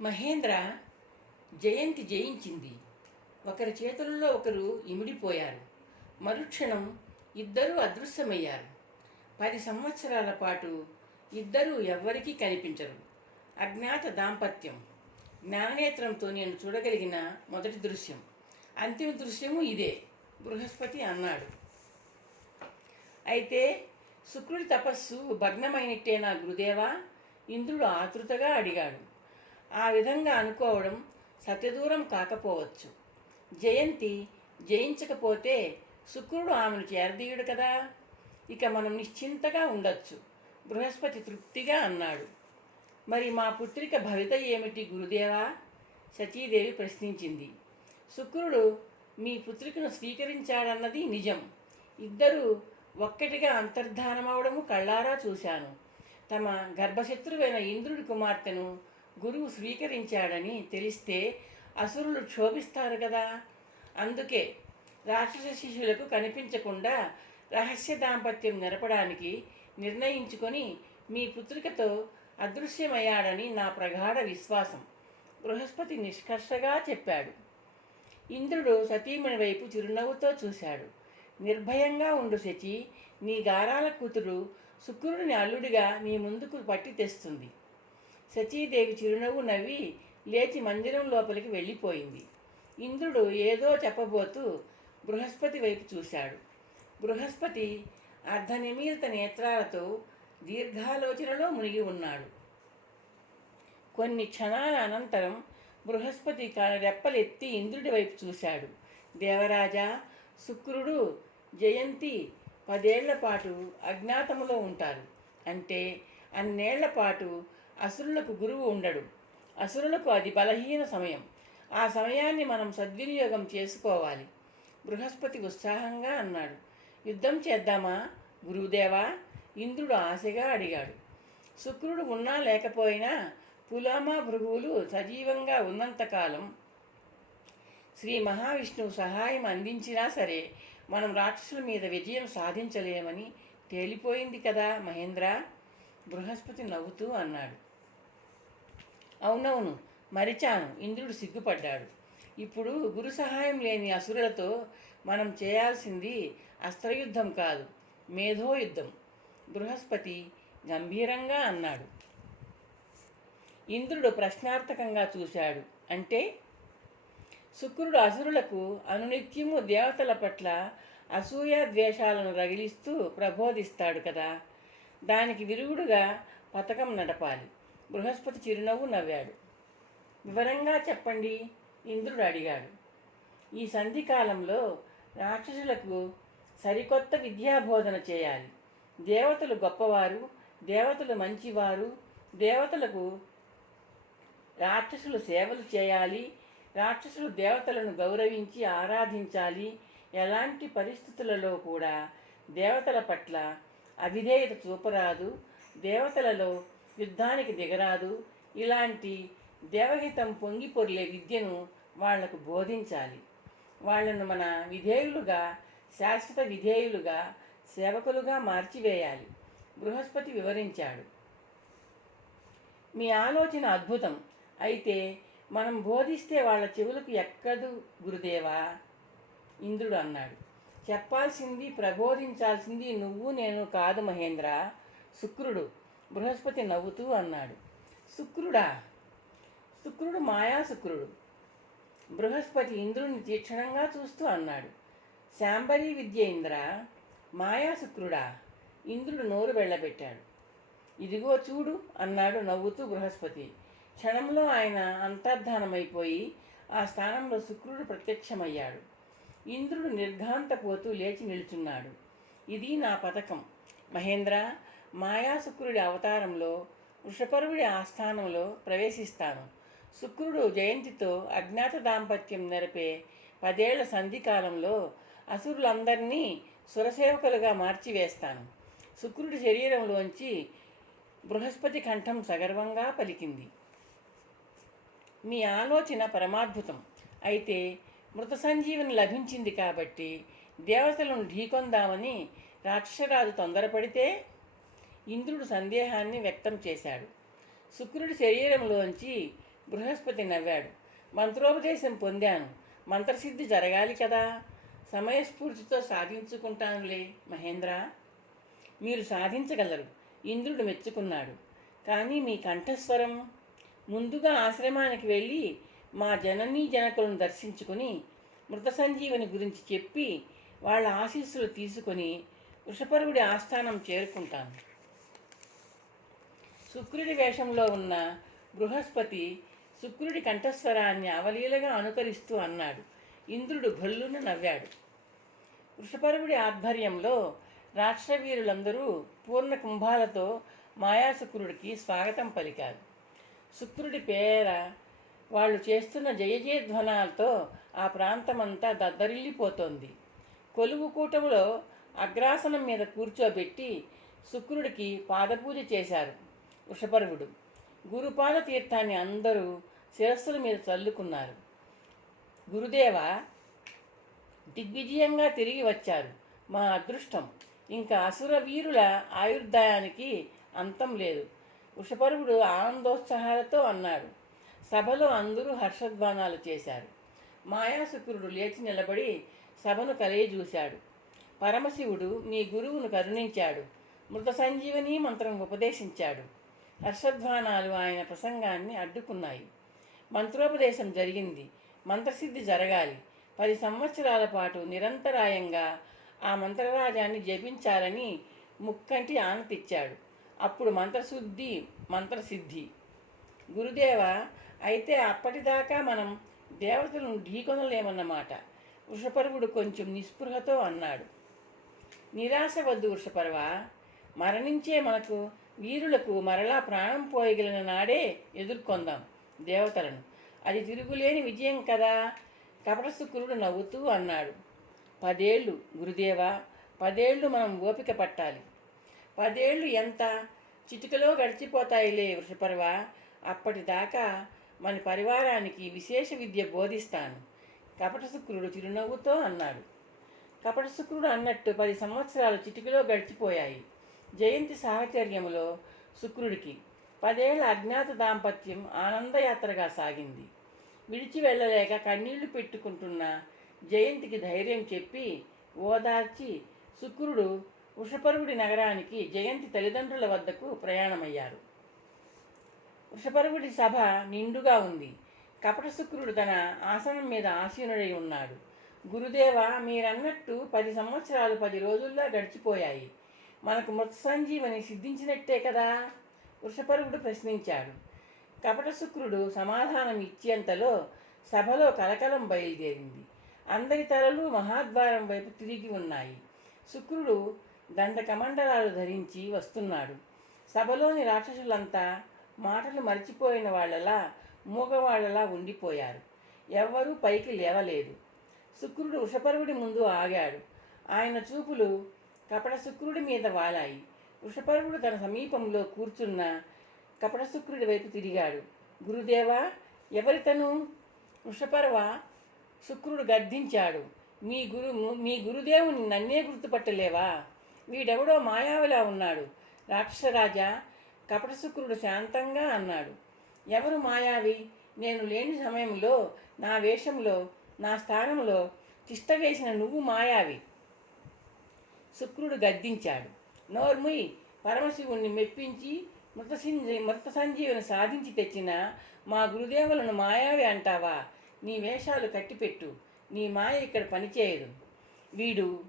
మహేంద్ర జయంతి జయించింది. ఒకరి చేతుల్లో ఒకరు ఇమిడిపోయారు. మరుక్షణం ఇద్దరూ అదృశ్యమయ్యారు. పది సంవత్సరాల పాటు ఇద్దరూ ఎవ్వరికీ కనిపించరు. అజ్ఞాత దాంపత్యం. జ్ఞాననేత్రంతో నేను చూడగలిగిన మొదటి దృశ్యం. అంతిమ దృశ్యము ఇదే బృహస్పతి అన్నాడు. అయితే శుక్రుడి తపస్సు భగ్నమైనట్టే నా గురుదేవా? ఇంద్రుడు ఆతృతగా అడిగాడు. ఆ విధంగా అనుకోవడం సత్యదూరం కాకపోవచ్చు. జయంతి జయించకపోతే శుక్రుడు ఆమెను చేరదీయుడు కదా. ఇక మనం నిశ్చింతగా ఉండొచ్చు. బృహస్పతి తృప్తిగా అన్నాడు. మరి మా పుత్రిక భవిత ఏమిటి గురుదేవా? సతీదేవి ప్రశ్నించింది. శుక్రుడు మీ పుత్రికను స్వీకరించాడన్నది నిజం. ఇద్దరూ ఒక్కటిగా అంతర్ధానమవడము కళ్ళారా చూశాను. తమ గర్భశత్రువైన ఇంద్రుడి కుమార్తెను గురువు స్వీకరించాడని తెలిస్తే అసురులు క్షోభిస్తారు కదా. అందుకే రాక్షస శిష్యులకు కనిపించకుండా రహస్య దాంపత్యం నెరపడానికి నిర్ణయించుకొని మీ పుత్రికతో అదృశ్యమయ్యాడని నా ప్రగాఢ విశ్వాసం. బృహస్పతి నిష్కర్షగా చెప్పాడు. ఇంద్రుడు సతీమణి వైపు చిరునవ్వుతో చూశాడు. నిర్భయంగా ఉండు శచి నీ గారాల కూతురు శుక్రుడిని అల్లుడిగా నీ ముందుకు పట్టి తెస్తుంది. సతీదేవి చిరునవ్వు నవ్వి లేచి మందిరం లోపలికి వెళ్ళిపోయింది. ఇంద్రుడు ఏదో చెప్పబోతూ బృహస్పతి వైపు చూశాడు. బృహస్పతి అర్ధనిమీలిత నేత్రాలతో దీర్ఘాలోచనలో మునిగి ఉన్నాడు. కొన్ని క్షణాల అనంతరం బృహస్పతి కా- రెప్పలెత్తి ఇంద్రుడి వైపు చూశాడు. దేవరాజా శుక్రుడు జయంతి పదేళ్ళ పాటు అజ్ఞాతములో ఉంటారు. అంటే అన్నేళ్ళ పాటు అసురులకు గురువు ఉండడు. అసురులకు అది బలహీన సమయం. ఆ సమయాన్ని మనం సద్వినియోగం చేసుకోవాలి. బృహస్పతి ఉత్సాహంగా అన్నాడు. యుద్ధం చేద్దామా? గురుదేవా? ఇంద్రుడు ఆశగా అడిగాడు. శుక్రుడు ఉన్నా లేకపోయినా పులామా భృగువులు సజీవంగా ఉన్నంతకాలం శ్రీ మహావిష్ణువు సహాయం అందించినా సరే మనం రాక్షసుల మీద విజయం సాధించలేమని తేలిపోయింది కదా మహేంద్ర? బృహస్పతి నవ్వుతూ అన్నాడు. అవునవును మరిచాను. ఇంద్రుడు సిగ్గుపడ్డాడు. ఇప్పుడు గురు సహాయం లేని అసురులతో మనం చేయాల్సింది అస్త్రయుద్ధం కాదు మేధోయుద్ధం. బృహస్పతి గంభీరంగా అన్నాడు. ఇంద్రుడు ప్రశ్నార్థకంగా చూశాడు. అంటే? శుక్రుడు అసురులకు అనునిత్యము దేవతల పట్ల అసూయ ద్వేషాలను రగిలిస్తూ ప్రబోధిస్తాడు కదా. దానికి విరుగుడుగా పథకం నడపాలి. బృహస్పతి చిరునవ్వు నవ్వాడు. వివరంగా చెప్పండి ఇంద్రుడు అడిగాడు. ఈ సంధి కాలంలో రాక్షసులకు సరికొత్త విద్యాబోధన చేయాలి. దేవతలు గొప్పవారు దేవతలు మంచివారు దేవతలకు రాక్షసులు సేవలు చేయాలి రాక్షసులు దేవతలను గౌరవించి ఆరాధించాలి. ఎలాంటి పరిస్థితులలో కూడా దేవతల పట్ల అవిధేయత చూపరాదు. దేవతలలో యుద్ధానికి దిగరాదు. ఇలాంటి దేవహితం పొంగి పొర్లే విద్యను వాళ్ళకు బోధించాలి. వాళ్ళను మన విధేయులుగా శాశ్వత విధేయులుగా సేవకులుగా మార్చివేయాలి. బృహస్పతి వివరించాడు. మీ ఆలోచన అద్భుతం. అయితే మనం బోధిస్తే వాళ్ళ చెవులకు ఎక్కదు గురుదేవా? ఇంద్రుడు అన్నాడు. చెప్పాల్సింది ప్రబోధించాల్సింది నువ్వు నేను కాదు మహేంద్ర. శుక్రుడు బృహస్పతి నవ్వుతూ అన్నాడు. శుక్రుడా శుక్రుడు మాయా శుక్రుడు. బృహస్పతి ఇంద్రుడిని తీక్షణంగా చూస్తూ అన్నాడు. శాంబరీ విద్య ఇంద్ర మాయా శుక్రుడా ఇంద్రుడు నోరు వెళ్ళబెట్టాడు. ఇదిగో చూడు అన్నాడు నవ్వుతూ బృహస్పతి. క్షణంలో ఆయన అంతర్ధానమైపోయి ఆ స్థానంలో శుక్రుడు ప్రత్యక్షమయ్యాడు. ఇంద్రుడు నిర్ఘాంతపోతూ లేచి నిల్చున్నాడు. ఇది నా పథకం. మహేంద్ర మాయా శుక్రుడి అవతారంలో వృషపరుడి ఆస్థానంలో ప్రవేశిస్తాను. శుక్రుడు జయంతితో అజ్ఞాత దాంపత్యం నెరపే పదేళ్ళ సంధి కాలంలో అసురులందరినీ సురసేవకులుగా మార్చివేస్తాను. శుక్రుడి శరీరంలోంచి బృహస్పతి కంఠం సగర్వంగా పలికింది. మీ ఆలోచన పరమాద్భుతం. అయితే మృత సంజీవని లభించింది కాబట్టి దేవతలను ఢీకొందామని రాక్షసరాజు తొందరపడితే ఇంద్రుడు సందేహాన్ని వ్యక్తం చేశాడు. శుక్రుడి శరీరంలోంచి బృహస్పతి నవ్వాడు. మంత్రోపదేశం పొందాను. మంత్రసిద్ధి జరగాలి కదా? సమయస్ఫూర్తితో సాధించుకుంటానులే మహేంద్ర. మీరు సాధించగలరు. ఇంద్రుడు మెచ్చుకున్నాడు. కానీ మీ కంఠస్వరం? ముందుగా ఆశ్రమానికి వెళ్ళి మా జననీ జనకులను దర్శించుకుని మృత సంజీవని గురించి చెప్పి వాళ్ళ ఆశీస్సులు తీసుకొని వృషపరుడి ఆస్థానం చేరుకుంటాను. శుక్రుడి వేషంలో ఉన్న బృహస్పతి శుక్రుడి కంఠస్వరాన్ని అవలీలగా అనుకరిస్తూ అన్నాడు. ఇంద్రుడు భల్లును నవ్వాడు. వృషపరుడి ఆధ్వర్యంలో రాష్ట్రవీరులందరూ పూర్ణ కుంభాలతో మాయాశుక్రుడికి స్వాగతం పలికారు. శుక్రుడి పేర వాళ్ళు చేస్తున్న జయజయధ్వనాలతో ఆ ప్రాంతమంతా దద్దరిల్లిపోతోంది. కొలువు కూటములో అగ్రాసనం మీద కూర్చోబెట్టి శుక్రుడికి పాదపూజ చేశారు. వృషపర్వుడు గురుపాద తీర్థాన్ని అందరూ శిరస్సుల మీద చల్లుకున్నారు. గురుదేవ దిగ్విజయంగా తిరిగి వచ్చారు. మా అదృష్టం. ఇంకా అసుర వీరుల ఆయుర్దాయానికి అంతం లేదు. వృషపర్వుడు ఆనందోత్సాహాలతో అన్నాడు సభలో అందరూ హర్షధ్వానాలు చేశారు. మాయాశుక్రుడు లేచి నిలబడి సభను కలయజూశాడు పరమశివుడు మీ గురువును కరుణించాడు. మృత సంజీవని మంత్రం ఉపదేశించాడు. హర్షధ్వానాలు ఆయన ప్రసంగాన్ని అడ్డుకున్నాయి. మంత్రోపదేశం జరిగింది. మంత్రసిద్ధి జరగాలి. పది సంవత్సరాల పాటు నిరంతరాయంగా ఆ మంత్రరాజాన్ని జపించాలని ముక్కంటి ఆనతిచ్చాడు అప్పుడు మంత్రశుద్ధి మంత్రసిద్ధి. గురుదేవ అయితే అప్పటిదాకా మనం దేవతలను ఢీకొనలేమన్నమాట. వృషపర్వుడు కొంచెం నిస్పృహతో అన్నాడు. నిరాశ వద్దు వృషపర్వ. మరణించే మనకు వీరులకు మరలా ప్రాణం పోయగలిగిన నాడే ఎదుర్కొందాం దేవతలను. అది తిరుగులేని విజయం కదా? కపటశుక్రుడు నవ్వుతూ అన్నాడు. పదేళ్ళు గురుదేవా పదేళ్ళు మనం ఓపిక పట్టాలి. పదేళ్ళు ఎంత? చిటికలో గడిచిపోతాయిలే వృషపర్వ. అప్పటిదాకా మన పరివారానికి విశేష విద్య బోధిస్తాను. కపటశుక్రుడు చిరునవ్వుతో అన్నాడు. కపటశుక్రుడు అన్నట్టు పది సంవత్సరాలు చిటికలో గడిచిపోయాయి. జయంతి సాహచర్యములో శుక్రుడికి పదేళ్ళ అజ్ఞాత దాంపత్యం ఆనందయాత్రగా సాగింది. విడిచి వెళ్ళలేక కన్నీళ్ళు పెట్టుకుంటున్న జయంతికి ధైర్యం చెప్పి ఓదార్చి శుక్రుడు వృషపరుగుడి నగరానికి జయంతి తల్లిదండ్రుల వద్దకు ప్రయాణమయ్యారు. వృషపరుగుడి సభ నిండుగా ఉంది. కపట శుక్రుడు తన ఆసనం మీద ఆసీనుడై ఉన్నాడు. గురుదేవ మీరన్నట్టు పది సంవత్సరాలు పది రోజుల్లో గడిచిపోయాయి. మనకు మృత సంజీవని సిద్ధించినట్టే కదా? వృషపరుగుడు ప్రశ్నించాడు. కపట శుక్రుడు సమాధానం ఇచ్చేంతలో సభలో కలకలం బయలుదేరింది. అందరి తలలు మహాద్వారం వైపు తిరిగి ఉన్నాయి. శుక్రుడు దండకమండలాలు ధరించి వస్తున్నాడు. సభలోని రాక్షసులంతా మాటలు మర్చిపోయిన వాళ్ళలా మూగవాళ్ళలా ఉండిపోయారు. ఎవ్వరూ పైకి లేవలేదు. శుక్రుడు వృషపర్వుడి ముందు ఆగాడు. ఆయన చూపులు కపట శుక్రుడి మీద వాలాయి. వృషపర్వుడు తన సమీపంలో కూర్చున్న కపట శుక్రుడి వైపు తిరిగాడు. గురుదేవా ఎవరితను? వృషపర్వ శుక్రుడు గర్ధించాడు మీ గురు మీ గురుదేవుని నన్నే గుర్తుపట్టలేవా? వీడెవడో మాయావిలా ఉన్నాడు. రాక్షసరాజా కపట శుక్రుడు శాంతంగా అన్నాడు. ఎవరు మాయావి? నేను లేని సమయంలో నా వేషంలో నా స్థానంలో తిష్ట వేసిన నువ్వు మాయావి. శుక్రుడు గద్దించాడు. నోర్ముయ్ పరమశివుణ్ణి మెప్పించి మృత సంజీ మృత సంజీవిని సాధించి తెచ్చిన మా గురుదేవులను మాయావి అంటావా? నీ వేషాలు కట్టిపెట్టు. నీ మాయ ఇక్కడ పనిచేయదు. వీడు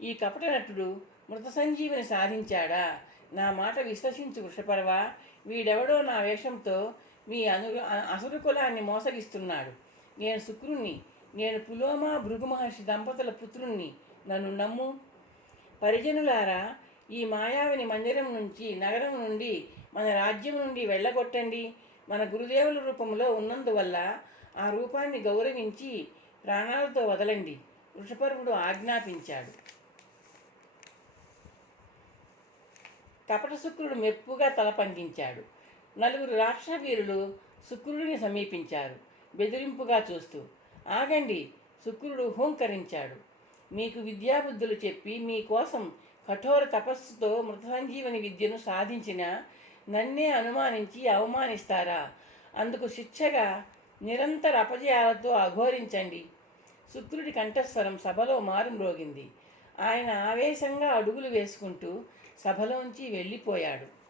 ఈ కపట నటుడు మృత సంజీవిని సాధించాడా? నా మాట విశ్వసించు వృషపర్వ. వీడెవడో నా వేషంతో మీ అను అసురు కులాన్ని మోసగిస్తున్నాడు. నేను శుక్రుణ్ణి నేను పులోమ భృగు మహర్షి దంపతుల పుత్రుణ్ణి. నన్ను నమ్ము. పరిజనులారా ఈ మాయావిని మందిరం నుంచి నగరం నుండి మన రాజ్యం నుండి వెళ్ళగొట్టండి. మన గురుదేవుల రూపంలో ఉన్నందువల్ల ఆ రూపాన్ని గౌరవించి ప్రాణాలతో వదలండి. వృషపరుడు ఆజ్ఞాపించాడు. కపట శుక్రుడు మెప్పుగా తల పంకించాడు నలుగురు రాక్షస వీరులు శుక్రుడిని సమీపించారు. బెదిరింపుగా చూస్తూ ఆగండి! శుక్రుడు హూంకరించాడు. మీకు విద్యాబుద్ధులు చెప్పి మీకోసం కఠోర తపస్సుతో మృత సంజీవని విద్యను సాధించిన నన్నే అనుమానించి అవమానిస్తారా? అందుకు శిక్షగా నిరంతర అపజయాలతో అఘోరించండి. శుక్రుడి కంఠస్వరం సభలో మారుమ్రోగింది ఆయన ఆవేశంగా అడుగులు వేసుకుంటూ సభలోంచి వెళ్ళిపోయాడు.